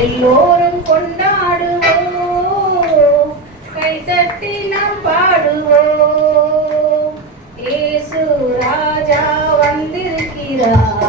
ಎಲ್ಲೋರನ್ ಕೊಂಡಾಡುವೋ ಕೈ ತಟ್ಟಿ ನಾ ಏಸು ರಾಜ ಬಂದಿರ್ಕಿರಾ